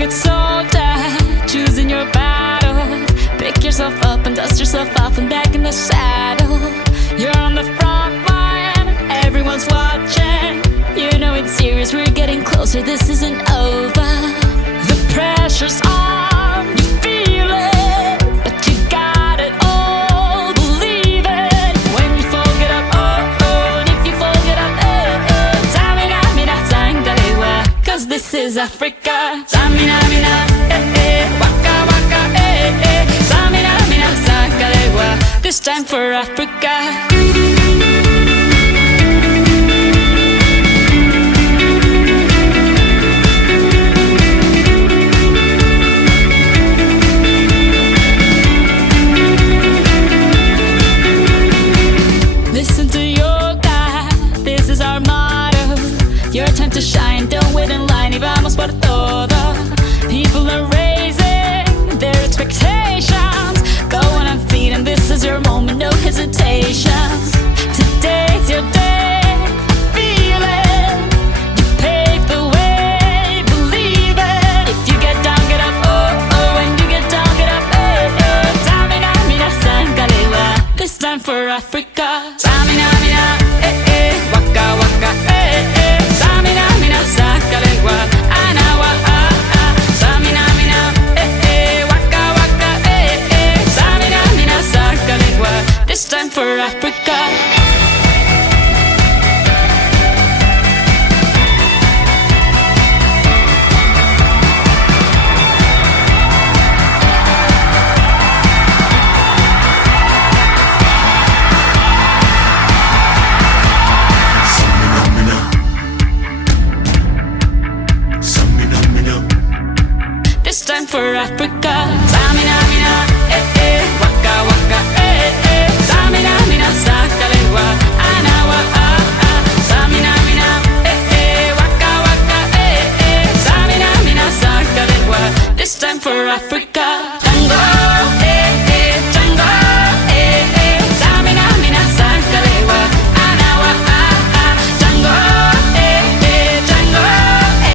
Feeling it's so tight, choosing your battles. Pick yourself up and dust yourself off and back in the saddle. You're on the front line, everyone's watching. You know it's serious, we're getting closer, this isn't over. The pressure's on, you feel it, but you got it all, believe it. When you fall, get up, oh, oh, and if you fall, get up, eh, eh. Tamina, mina, sangalewa, 'cause this is Africa. Tamina, mina, eh, eh, waka, waka, eh, eh. Tamina, mina, sangalewa, this time for Africa. Listen to your God, this is our motto. Your time to shine, don't wait in line, y vamos por todo. People are raising their expectations. Go on and feed, and this is your moment, no hesitations. Today's your day, feel it. You pave the way, believe it. If you get down, get up, oh, oh. When you get down, get up, eh, eh. Tamina, mina, sangalewa, this time for Africa. Tamina, mina, eh, eh, waka, waka, eh, eh. Tamina, mina, sangalewa, anawa, ah, ah. Tamina, mina, eh, eh, waka, waka, eh, eh. Tamina, mina, sangalewa, this time for Africa. This time for Africa.